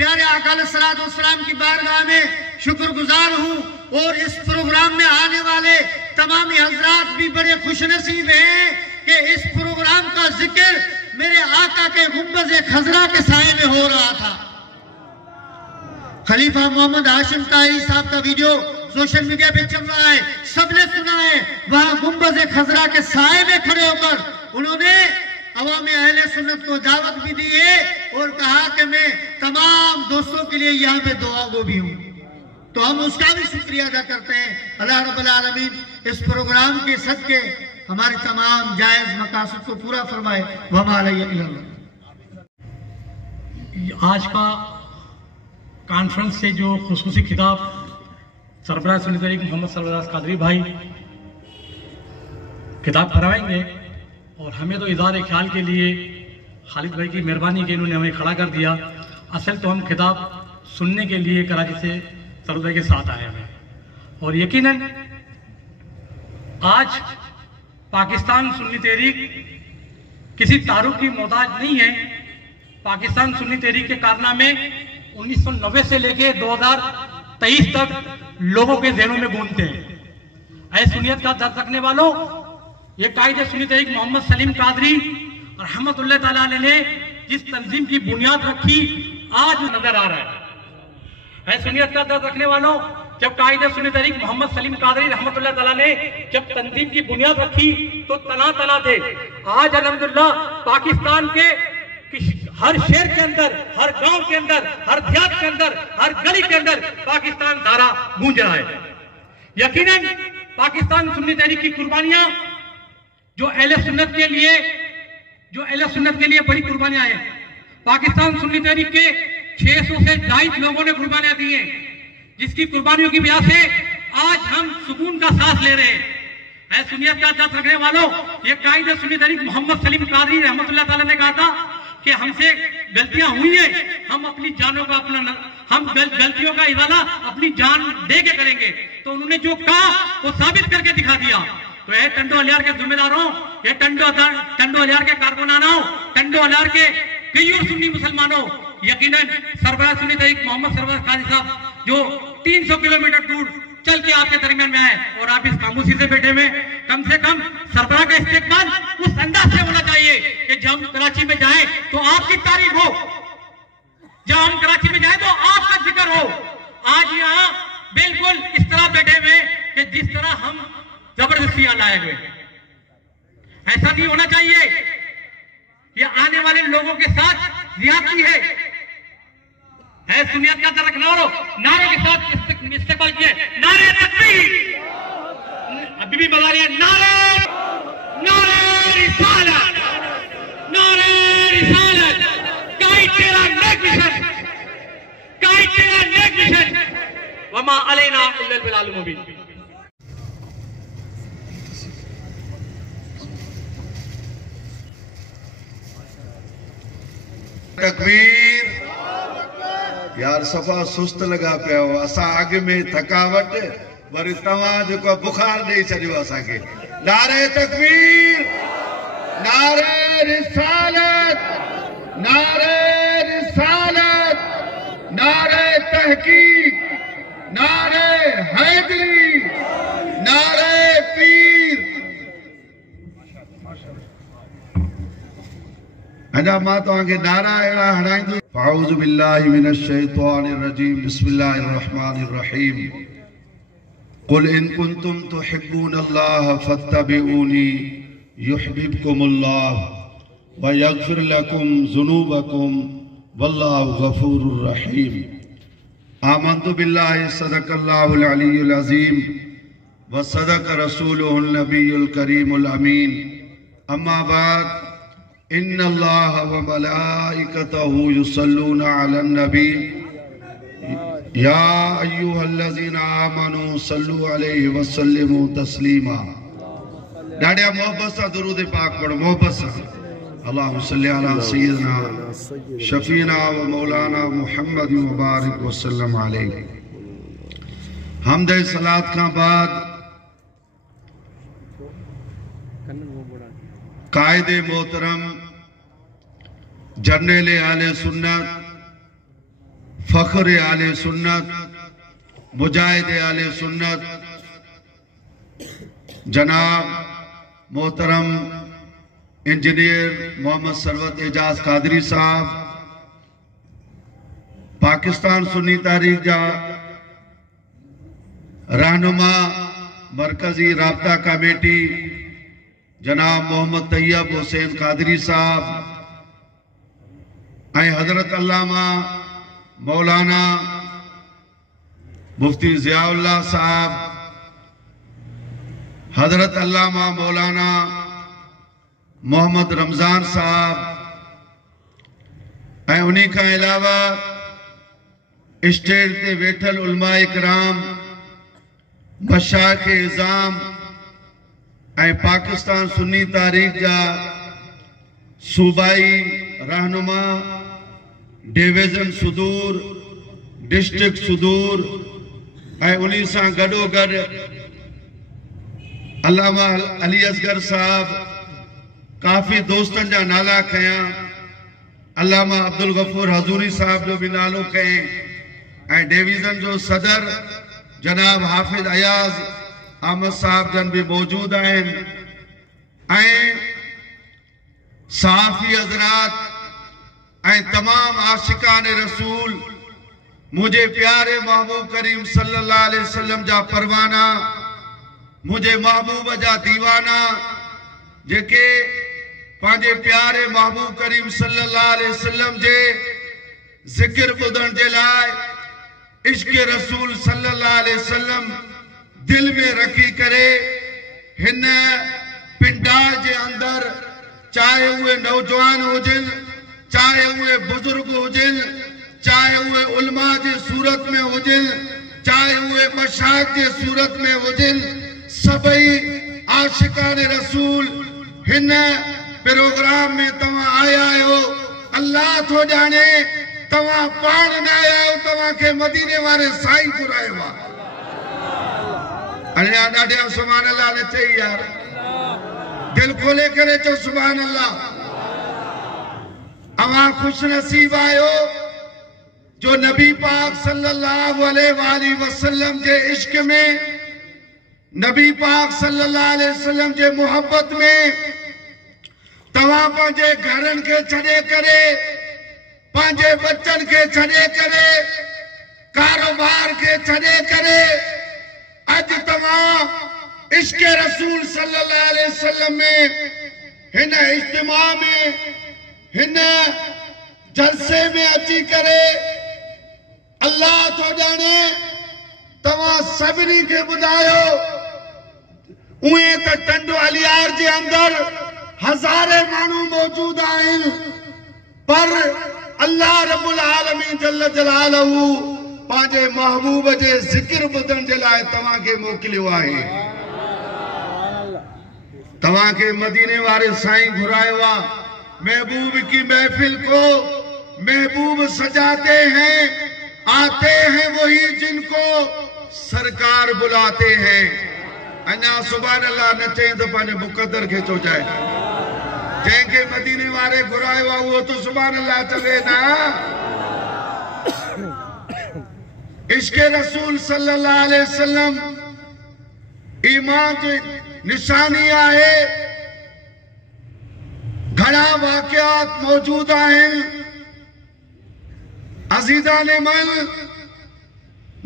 پیارے آقا علیہ السلام کی بارگاہ میں شکر گزار ہوں، اور اس پروگرام میں آنے والے تمامی حضرات بھی بڑے خوش نصیب ہیں کہ اس پروگرام کا ذکر میرے آقا کے گنبد خضرا کے سائے میں ہو رہا تھا۔ خلیفہ محمد ہاشم طاہری صاحب کا ویڈیو سوشل میڈیا پہ چل رہا ہے، سب نے سنا ہے۔ وہاں گنبد خضرا کے سائے میں کھڑے ہو کر انہوں نے عوام اہل سنت کو دعوت بھی دی ہے اور کہا کہ میں تمام دوستوں کے لیے یہاں پہ دعا گو بھی ہوں، تو ہم اس کا بھی شکریہ ادا کرتے ہیں۔ اللہ رب العالمین اس پروگرام کے صدقے ہمارے تمام جائز مقاصد کو پورا فرمائے۔ وما علیہ الا اللہ۔ آج کا کانفرنس سے جو خصوصی خطاب سربراہ سنت طریق محمد سرور قادری بھائی خطاب فرمائیں گے، اور ہمیں تو اظہار خیال کے لیے خالد بھائی کی مہربانی کہ انہوں نے ہمیں کھڑا کر دیا۔ اصل تو ہم خطاب سننے کے لیے کراچی سے سرور بھائی کے ساتھ آئے ہیں، اور یقیناً آج پاکستان سنی تحریک کسی تعارف کی محتاج نہیں ہے۔ پاکستان سنی تحریک کے کارنامے 1990 سے لے کے 2023 تک لوگوں کے ذہنوں میں گونجتے ہیں۔ اے سنیت کا درد رکھنے والوں، یہ قائد سنی تحریک محمد سلیم قادری رحمت اللہ تعالیٰ علیہ نے جس تنظیم کی بنیاد رکھی آج نظر آ رہا ہے۔ اے سنیت کا درد رکھنے والوں، جب قائد سنی تحریک محمد سلیم قادری رحمت اللہ تعالیٰ نے جب تنظیم کی بنیاد رکھی تو تنا تنا تھے۔ آج الحمدللہ پاکستان کے ہر شہر کے اندر، ہر گاؤں کے اندر، ہر دیہات کے اندر، ہر گلی کے اندر پاکستان دارا گونج رہا ہے۔ یقیناً پاکستان سنی تحریک کی قربانیاں جو اہل سنت کے لیے بڑی قربانیاں ہیں۔ پاکستان سنی تحریک کے 600 سے زائد لوگوں نے قربانیاں دی ہیں، جس کی قربانیوں کی وجہ سے آج ہم سکون کا سانس لے رہے ہیں۔ اے سنیت کا درد رکھنے والوں، یہ قائد سنی تحریک محمد سلیم قادری رحمت اللہ تعالیٰ نے کہا تھا کہ ہم سے غلطیاں ہوئی ہیں، ہم اپنی جانوں کا ہم غلطیوں کا ازالہ اپنی جان دے کے کریں گے۔ تو انہوں نے جو کہا وہ ثابت کر کے دکھا دیا۔ تو اے ٹنڈو الیار کے ذمہ داروں، یہ ٹنڈو الیار کے کارکنانوں، ٹنڈو الیار کے غیر سنی مسلمانوں، یقیناً سربراہ سنی تحریک محمد سرور قادری صاحب جو 300 کلومیٹر دور چل کے آپ کے درمیان میں آئے اور آپ اس خاموشی سے بیٹھے ہوئے، کم سے کم سربراہ کا استقبال اس انداز سے ہونا چاہیے کہ جب ہم کراچی میں جائیں تو آپ کی تعریف ہو، جب ہم کراچی میں جائیں تو آپ کا ذکر ہو۔ آج یہاں بالکل اس طرح بیٹھے ہوئے کہ جس طرح ہم زبردستی لائے ہوئے، ایسا نہیں ہونا چاہیے۔ یہ آنے والے لوگوں کے ساتھ زیادتی ہے۔ اے سنیت کا درد رکھنے والوں، نعرے کے ساتھ استقبال کیے، نعرے تکبیر، ابھی بھی بتا رہی ہے، نعرے رسالت، نعرے رسالت، قائد تیرا نیک مشن، قائد تیرا نیک مشن، وما علینا الا البلاغ المبین۔ تکبیر یار صفا سست لگا پیا ہو، اسا آگے میں تھکاوٹ وری تواں جو کو بخار دے چھڈیو اسا کے۔ نعرہ تکبیر، نعرہ رسالت، نعرہ رسالت، نعرہ تحقیق، نعرہ حیدری، نعرہ پیر۔ اجا ماں تو آگے نعرہ اڑا ہڑائیں دو۔ فاعوذ باللہ من الشیطان الرجیم، بسم اللہ الرحمن الرحیم۔ قل ان کنتم تحبون اللہ فاتبعونی یحببکم اللہ ویغفر لکم ذنوبکم واللہ غفور الرحیم۔ آمنت باللہ صدق اللہ العلی العظیم وصدق رسولہ النبی الکریم الامین۔ اما بعد، ان اللہ وملائکتہ یصلون علی النبی یا ایہا الذین آمنوا صلوا علیہ وسلموا تسلیما۔ ڈاڑیا محبت سا درود پاک پڑھو، محبت سا۔ اللہم صلی علی سیدنا شفینا و مولانا محمد مبارک وسلم علیہ۔ حمد صلاة کا بعد قائد محترم جرنیل اہل سنت फ़ख्र आले सुन्नत, मुजाहिद आले सुन्नत, जनाब मोहतरम इंजीनियर मोहम्मद सरवत एजाज कादरी साहब, पाकिस्तान सुन्नी तारीख जा रहनुमा मरकजी राब्ता कमेटी जनाब मोहम्मद तैयब हुसैन कादरी साहब ऐं हजरत अल्लामा मौलाना मुफ्ती ज़ियाउल्लाह साहब, हजरत अल्लामा मौलाना मोहम्मद रमज़ान साहब ऐं उन्हीं खां अलावा स्टेज ते वेठल उलमा इकराम, मशाइख़ इज़ाम ऐं पाकिस्तान सुन्नी तारीख़ जा सूबाई रहनुमा, डिवीज़न सुदूर, डिस्ट्रिक्ट सुदूर ऐं उन्हीं सां गॾोगॾु अल्लामा अली असगर साहब, काफ़ी दोस्तनि जा नाला खयां, अल्लामा अब्दुल गफूर हजूरी साहब जो भी नालो कहें ऐं डिवीज़न जो सदर जनाब हाफिज अयाज अहमद साहब जन भी मौजूद आहिनि ऐं सहाफ़ी हज़रात ऐं तमाम आशिकान रसूल, मुझे प्यारे महबूब करीम सल्लल्लाहु अलैहि वसल्लम जा परवाना, मुझे महबूब जा दीवाना जेके पांजे प्यारे महबूब करीम सल्लल्लाहु अलैहि वसल्लम जे जिक्र ॿुधण जे लाइ इश्क रसूल सल्लल्लाहु अलैहि वसल्लम दिल में रखी करे हिन पिंडार जे अंदर, चाहे उहे नौजवान हुजनि, चाहे उहे बुजुर्ग हुजनि, चाहे उहे उलमा जे सूरत में हुजनि, चाहे उहे मशाइख़ जे सूरत में हुजनि, सभई आशिकान रसूल हिन प्रोग्राम में तव्हां आया आहियो। अल्लाह थो ॼाणे तव्हां पाण न आया आहियो, तव्हांखे मदीने वारे साईं घुरायो आहे। अरे ॾाढे सुभान अल्लाह न चई यार, दिल खोले करे चओ सुभान अल्लाह। अवां खुश नसीब आहियो जो नबी पाक सल्लल्लाहु अलैहि वसल्लम के इश्क में, नबी पाक सल्लल्लाहु अलैहि वसल्लम जे मोहब्बत में तव्हां पंहिंजे घरनि खे छॾे करे, पंहिंजे बच्चनि खे छॾे करे, कारोबार खे छॾे करे अॼु तव्हां इश्क रसूल सल्लल्लाहु अलैहि वसल्लम में हिन इज्तिमा में, हिन जलसे में अची करे अल्लाह तो ॼाणे तव्हां सभिनी खे ॿुधायो। उहे त टंडो अलियार जे अंदर हज़ारे माण्हू मौजूद आहिनि, पर अल्लाह रब्बुल आलमीन जल्ल जलालहू पंहिंजे महबूब जे ज़िक्र ॿुधण जे लाइ तव्हांखे मोकिलियो आहे। तव्हांखे मदीने वारे साईं घुरायो आहे। महबूब की महफिल को महबूब सजाते हैं, आते हैं वही जिनको सरकार बुलाते हैं। अञा सुभान अल्लाह न चई तो पंहिंजे मुक़द्दर खे चो जाए, जंहिंखे मदीने वारे घुरायो आहे उहो तो सुभान अल्लाह चवे ना। इश्क रसूल सल्लल्लाहु अलैहि वसल्लम ईमान जी निशानी आहे। घणा वाक़ियात मौजूद आहिनि। अज़ीज़ान मन,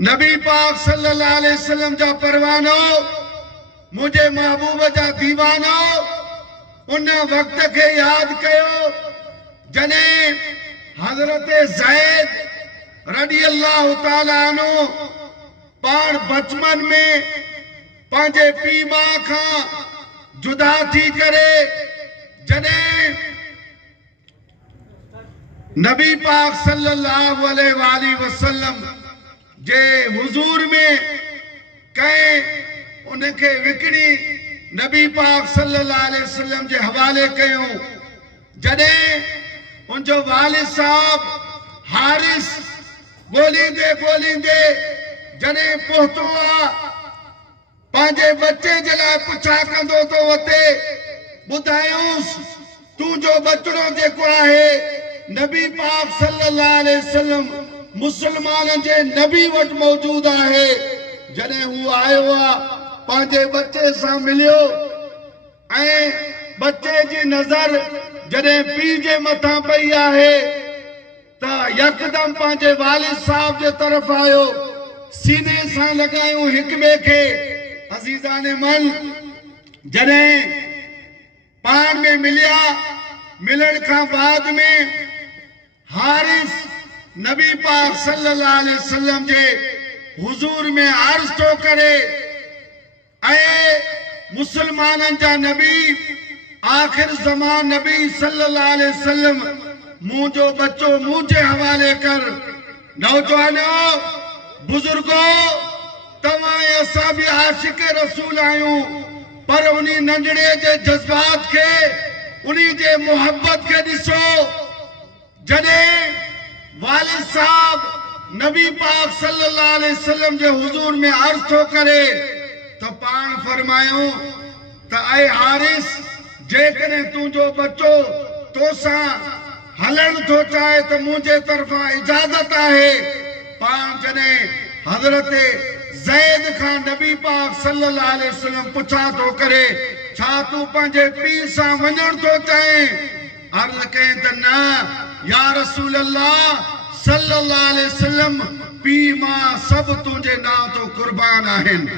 नबी पाक सल्लल्लाहु अलैहि वसल्लम जा परवानो, मुझे महबूब जा दीवानो, उन वक्त के याद कयो जने हजरत ज़ैद रडी अल्लाह ताला अन्हु पाण बचपन में पंहिंजे पीउ मां खां जुदा थी करे जने नबी पाक सल्लल्लाहु अलैहि वसल्लम जे हुजूर में कहीं उनके विकड़ी नबी पाक सल्लल्लाहु अलैहि वसल्लम जे हवाले कयो। जने उनजो वालिद साहब हारिस गोलींदे जने पहुतो पंहिंजे बच्चे जे लाइ पुछा कंदो तो वते ॿुधायूंसि तुंहिंजो बचड़ो जेको आहे नबी पाक सल्लल्लाहु अलैहि वसल्लम मुसलमान जे नबी वट मौजूद है। जने हु आयो आ पांजे बच्चे सां मिलियो ऐं बच्चे जी नजर जने पी जे मथा पई आहे त यकदम पांजे वालिद साहब जे तरफ आयो, सीने सां लगायो हिक बे के। अजीजाने मन जने पाण में मिलिया, मिलण खां बाद में हारिस नबी पाक सल्लल्लाहु अलैहि वसल्लम जे हुजूर में अर्ज तो करे, ऐ मुसलमानन जा नबी आखिर ज़मान नबी सल्लल्लाहु अलैहि वसल्लम मुझो बच्चो मुझे हवाले कर। नौजवानो बुजुर्गो तवां असां भी आशिक रसूल आयूं, पर उन्हीं नंढड़े जे जज्बात के उन्हीं जे मोहब्बत के ॾिसो। जॾहिं वालिद साहब नबी पाक सल्लल्लाहु अलैहि वसल्लम जे हुजूर में अर्ज तो करे तो पाण फरमायो त ऐ हारिस, जेकॾहिं तुंहिंजो बच्चो तोसां हलण थो चाहे तो मुझे तरफा इजाजत है। पाण जॾहिं हज़रत ज़ैद खां नबी पाक सल्लल्लाहु अलैहि वसल्लम पुछा तो करे, छा तू पंहिंजे पीर सां वञण थो चाहे? अर्ज़ कयईं त न या रसूल अल्लाह सल्लल्लाहु अलैहि वसल्लम, पी मां सब तुंहिंजे नाम तो कुर्बान आहिनि।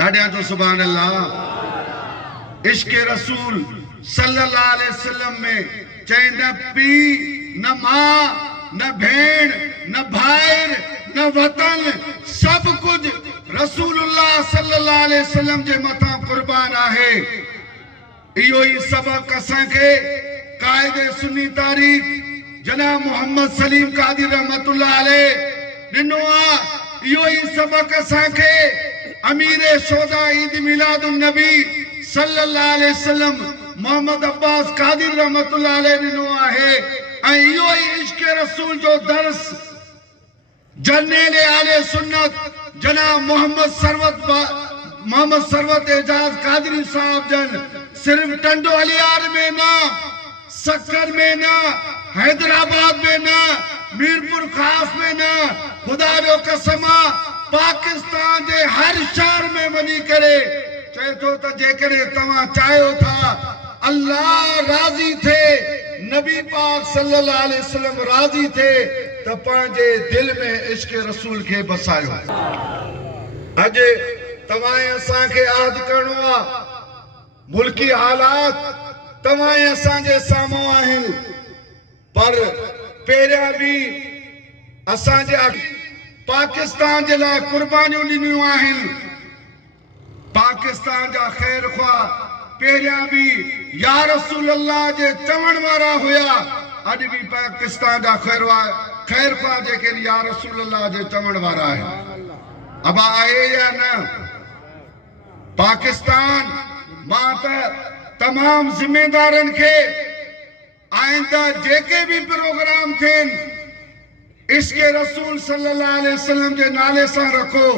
ॾाढियां तो सुभान अल्लाह। इश्क रसूल सल्लल्लाहु अलैहि वसल्लम में चए न पी, न मां, न भेण, न भाइर, न वतन, सब कुछ रसूलुल्लाह सल्लल्लाहु अलैहि वसल्लम जे मथा कुर्बान आहे। इहो ई सबक असांखे कायदे सुन्नी तारीख जनाब मोहम्मद सलीम कादरी रहमतुल्लाह अलैह ॾिनो आ। इहो ई सबक असांखे अमीर शोदा ईद मिलादुन नबी सल्लल्लाहु अलैहि वसल्लम मोहम्मद अब्बास कादरी रहमतुल्लाह अलैह ॾिनो आहे। ऐं इहो ई इश्क रसूल जो दर्स जर्नैल आले सुन्नत जनाब मोहम्मद सरवत एजाज कादरी साहब जन सिर्फ टंडो अलियार में ना, सक्कर में ना, हैदराबाद में ना, मीरपुर खास में ना, खुदा जो कसमा पाकिस्तान जे हर शहर में वञी करे चए तो त जेकॾहिं तव्हां चाहियो था अल्लाह राज़ी थे, नबी पाक सल्लल्लाहु अलैहि वसल्लम राज़ी थे, त पंहिंजे दिल में इश्क रसूल के बसायो। अॼु तव्हां असांखे यादि करणो आहे, मुल्की हालात तव्हां असांजे साम्हूं आहिनि, पर पहिरियां बि असांजे पाकिस्तान जे लाइ कुर्बानियूं ॾिनियूं आहिनि। पाकिस्तान जा ख़ैर ख़्वाह पहिरियां बि या रसूल अल्लाह जे चवण वारा हुया, अॼु बि पाकिस्तान जा ख़ैर ख़्वाह जेके या रसूल अल्लाह जे चवण वारा आहिनि। अब आहे या न पाकिस्तान मां त तमाम जिम्मेदारनि खे आइंदा जेके भी प्रोग्राम थियनि इश्क रसूल सल्लल्लाहु अलैहि वसल्लम जे नाले सां रखो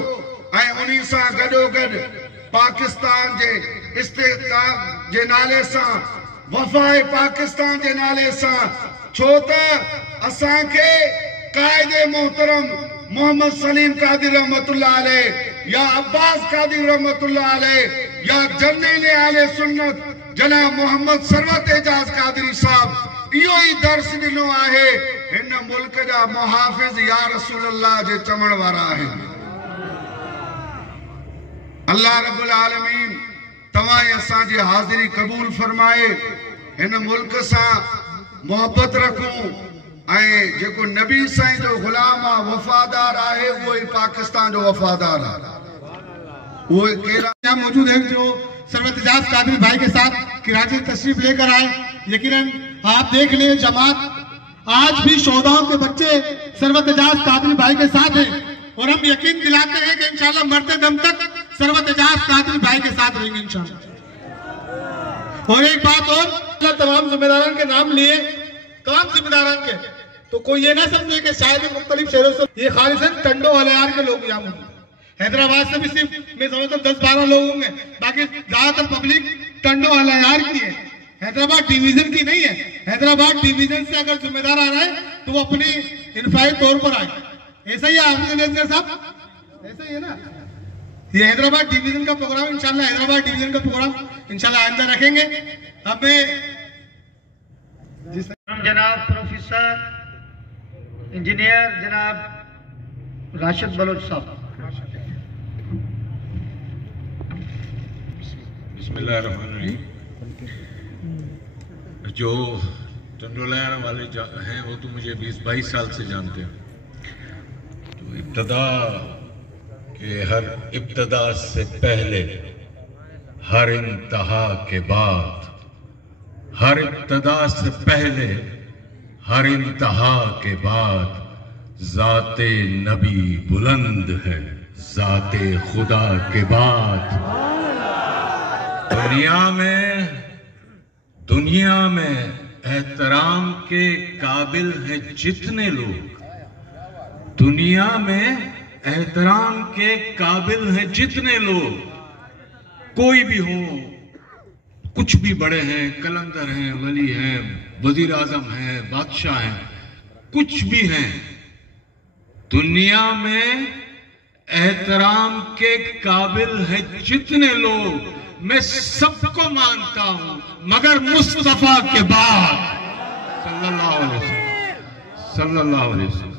ऐं उन्हीं सां गॾोगॾु पाकिस्तान जे इस्तेहकाम जे नाले सां, वफ़ाए पाकिस्तान जे नाले सां, छो त असांखे कायदे मोहतरम मोहम्मद सलीम कादरी रहमतुल्लाह अलैह या अब्बास कादरी रहमतुल्लाह अलैह या जर्नैल आले सुन्नत जनाब मोहम्मद सरवत एजाज कादरी साहब इहो ई दर्स ॾिनो आहे। हिन मुल्क जा मुहाफ़िज़ या रसूल अल्लाह जे चवण वारा आहिनि। अल्लाह रब्बुल आलमीन तव्हां असांजी हाज़िरी क़बूल फरमाए, हिन मुल्क सां मोहब्बत रखूं ऐं जेको नबी साईं जो ग़ुलाम आहे वफ़ादार आहे उहो ई पाकिस्तान जो वफ़ादार आहे। वो यहाँ मौजूद है जो सरवत एजाज कादरी भाई के साथ कराची तशरीफ लेकर आए। यकीनन आप देख लें जमात आज भी शोधाओं के बच्चे सरवत एजाज कादरी भाई के साथ हैं और हम यकीन दिलाते हैं कि इंशाल्लाह मरते दम तक सरवत एजाज कादरी भाई के साथ रहेंगे इंशाल्लाह। और एक बात और, तमाम जिम्मेदारों के नाम लिए, तमाम जिम्मेदारों के, तो कोई ये ना समझे कि शायद मुख्तलिफ शहरों से, ये खालिसन टंडो अलियार के लोग यहाँ मौजूद, हैदराबाद से भी सिर्फ मैं समझता हूँ 10-12 लोग होंगे, बाकी ज्यादातर पब्लिक टंडो अलियार की है, हैदराबाद डिवीजन की नहीं है। हैदराबाद डिवीजन से अगर जिम्मेदार आ रहा है तो वो अपनी इंफरादी तौर पर आए। ऐसा ही है हाफिज साहब, ऐसा ही है ना। ये हैदराबाद डिवीजन का प्रोग्राम इंशाल्लाह, हैदराबाद डिवीजन का प्रोग्राम इंशाल्लाह आइंदा रखेंगे। अब मैं जनाब प्रोफेसर इंजीनियर जनाब राशिद बलोच साहब। बिस्मिल्लाहिर्रहमानिर्रहीम। जो टंडोलाना वाले हैं वो तो मुझे 20-22 साल से जानते हैं। तो इब्तदा के हर इब्तदा से पहले, हर इंतहा के बाद, हर इब्तदा से पहले, हर इंतहा के बाद ज़ाते नबी बुलंद है, ज़ाते खुदा के बाद। दुनिया में एहतराम के काबिल हैं जितने लोग, दुनिया में एहतराम के काबिल हैं जितने लोग, कोई भी हो, कुछ भी बड़े हैं, कलंदर हैं, वली हैं, वजीर आजम हैं, बादशाह हैं, कुछ भी हैं, दुनिया में एहतराम के काबिल हैं जितने लोग, मैं सबको मानता हूं मगर मुस्तफा के बाद सल्लल्लाहु अलैहि वसल्लम।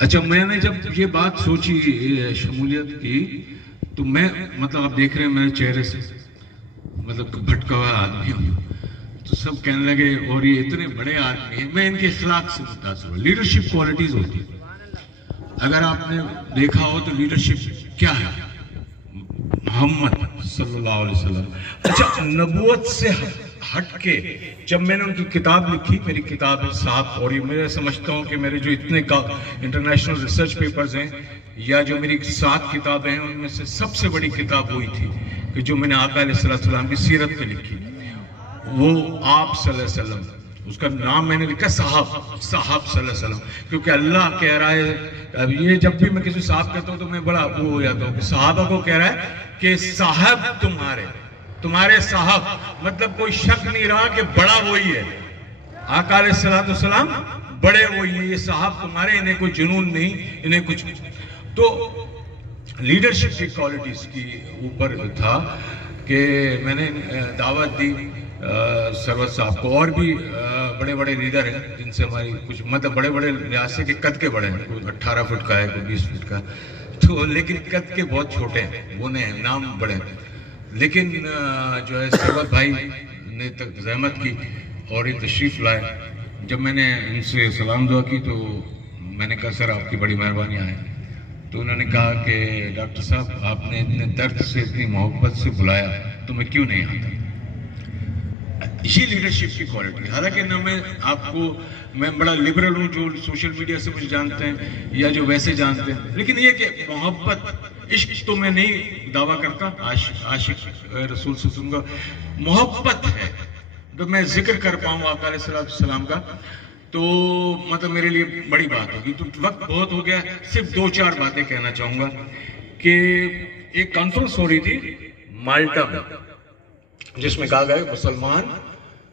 अच्छा, मैंने जब ये बात सोची शमूलियत की, तो मैं मतलब आप देख रहे हैं मेरे चेहरे से मतलब भटका हुआ आदमी हूं, तो सब कहने लगे और ये इतने बड़े आदमी हैं। मैं इनके अखलाक से मुतासिर हूं। लीडरशिप क्वालिटीज होती है। अगर आपने देखा हो तो लीडरशिप क्या है, मोहम्मद सल्लल्लाहु अलैहि वसल्लम। अच्छा, नबूवत से हटके जब मैंने उनकी किताब लिखी, मेरी किताब है साहब, और ये मैं समझता हूँ कि मेरे जो इतने इंटरनेशनल रिसर्च पेपर्स हैं या जो मेरी 7 किताबें हैं, उनमें से सबसे बड़ी किताब वही थी कि जो मैंने आका अलैहिस्सलाम की सीरत पे लिखी, वो आप सल्लल्लाहु अलैहि वसल्लम, उसका नाम मैंने लिखा साहब सल्लल्लाहु अलैहि वसल्लम, क्योंकि अल्लाह कह रहा है। अब ये जब भी मैं किसी साहब कहता हूँ तो मैं बड़ा वो हो जाता हूँ कि साहबा को कह रहा है कि साहब तुम्हारे साहब, मतलब कोई शक नहीं रहा कि बड़ा वही है, आका अलैहिस्सलाम बड़े वही है, ये साहब तुम्हारे, इन्हें कोई जुनून नहीं, इन्हें कुछ। तो लीडरशिप की क्वालिटीज की ऊपर था कि मैंने दावत दी सरवत साहब को, और भी बड़े बड़े लीडर हैं जिनसे हमारी कुछ मतलब बड़े बड़े लिहाज से के कद के बड़े हैं, कोई 18 फुट का है, कोई 20 फुट का, तो लेकिन कद के बहुत छोटे हैं, वो नहीं नाम बड़े हैं। लेकिन जो है सरवत भाई ने तक जहमत की और ये तशरीफ लाए। जब मैंने इनसे सलाम दुआ की तो मैंने कहा सर आपकी बड़ी मेहरबानी आए। तो उन्होंने कहा कि डॉक्टर साहब आपने इतने दर्द से, इतनी मोहब्बत से बुलाया तो मैं क्यों नहीं आता। ये लीडरशिप की क्वालिटी। हालांकि ना मैं बड़ा लिबरल हूँ, जो सोशल मीडिया से मुझे जानते हैं या जो वैसे जानते हैं, लेकिन ये कि मोहब्बत, इश्क तो मैं नहीं दावा करता, आशिक रसूल से सुनूंगा, मोहब्बत है तो मैं जिक्र कर पाऊँ आका अलैहिस्सलाम का, तो मतलब मेरे लिए बड़ी बात होगी। तो वक्त बहुत हो गया, सिर्फ 2-4 बातें कहना चाहूंगा कि एक कॉन्फ्रेंस हो रही थी माल्टा में, जिसमें कहा गया मुसलमान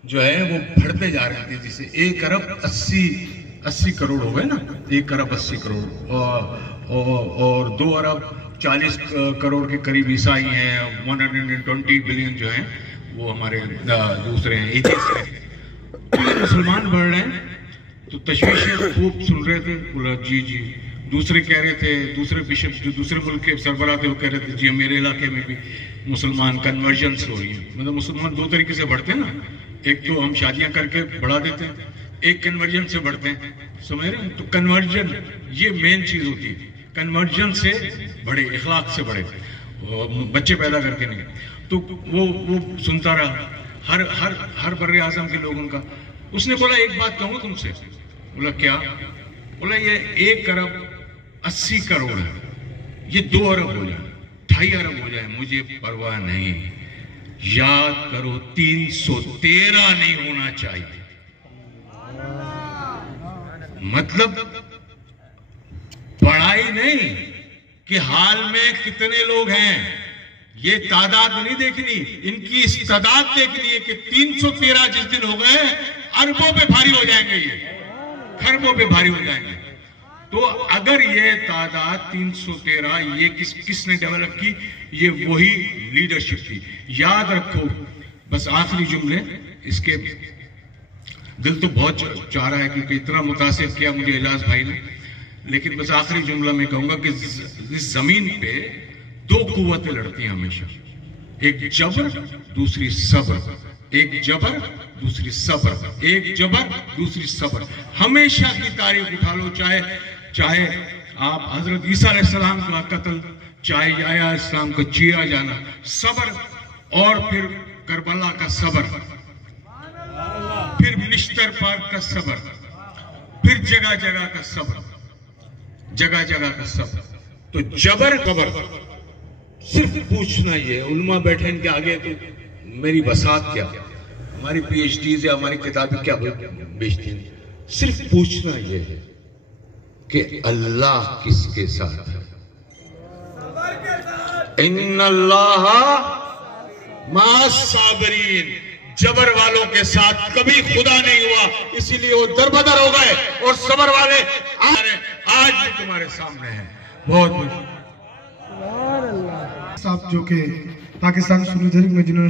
जो है वो बढ़ते जा रहे थे, जिसे 1 अरब 80 करोड़ हो गए ना, 1 अरब 80 करोड़ और 2 अरब 40 करोड़ के करीब ईसाई हैं, 120 बिलियन जो हैं वो हमारे दूसरे हैं, एथिस्ट हैं। मुसलमान बढ़ रहे हैं तो तशवीशें खूब सुन रहे थे, बोला जी जी, दूसरे कह रहे थे, दूसरे बिशप जो दूसरे मुल्क के सरबराह थे वो कह रहे थे जी मेरे इलाके में भी मुसलमान कन्वर्जन्स हो रही है। मतलब मुसलमान 2 तरीके से बढ़ते हैं ना, एक तो हम शादियां करके बढ़ा देते हैं, एक कन्वर्जन से बढ़ते हैं, समझ रहे हैं। तो कन्वर्जन ये मेन चीज होती है, कन्वर्जन से बढ़े, इखलाक से बढ़े, बच्चे पैदा करके नहीं। तो वो सुनता रहा हर बर्रे आजम के लोगों का। उसने बोला एक बात कहूँ तुमसे। बोला क्या? बोला ये 1 अरब 80 करोड़ है, ये 2 अरब हो जाए, 2.5 अरब हो जाए, मुझे परवाह नहीं, याद करो 313 नहीं होना चाहिए। मतलब पढ़ाई नहीं कि हाल में कितने लोग हैं, ये तादाद नहीं देखनी, इनकी इस तादाद देखनी है कि 313 जिस दिन हो गए अरबों पे भारी हो जाएंगे ये। खरबों पे भारी हो जाएंगे। तो अगर ये तादाद 313 ये किसने डेवलप की? ये वही लीडरशिप थी। याद रखो, बस आखिरी जुमले, इसके दिल तो बहुत चाह रहा है क्योंकि इतना मुतासिर किया मुझे एजाज भाई ने, लेकिन बस आखिरी जुमला मैं कहूंगा कि इस जमीन पे दो कुव्वतें लड़ती हैं हमेशा, एक जबर दूसरी सब्र, एक जबर दूसरी सब्र, एक जबर दूसरी सब्र। हमेशा की तारीख उठा लो, चाहे आप हजरत ईसा अलैहिस्सलाम का कत्ल, चाहे याया इस्लाम का चीरा जाना, सब्र, और फिर करबला का सब्र, फिर निश्तर पार्क का सब्र, फिर जगह जगह का सब्र, जगह जगह का सब्र। तो जबर कबर सिर्फ पूछना ये, उलमा बैठे इनके आगे तो मेरी बसात क्या, हमारी पीएचडीज या हमारी किताबें क्या बेचती हैं, सिर्फ पूछना ये है कि अल्लाह किसके साथ है। इन्नल्लाह मास साबरीन, जबर वालों के साथ कभी खुदा नहीं हुआ, इसीलिए वो दरबदर हो गए, और सबर वाले आज भी तुम्हारे सामने हैं। बहुत बहुत साहब जो कि पाकिस्तान सुन्नी तहरीक में जिन्होंने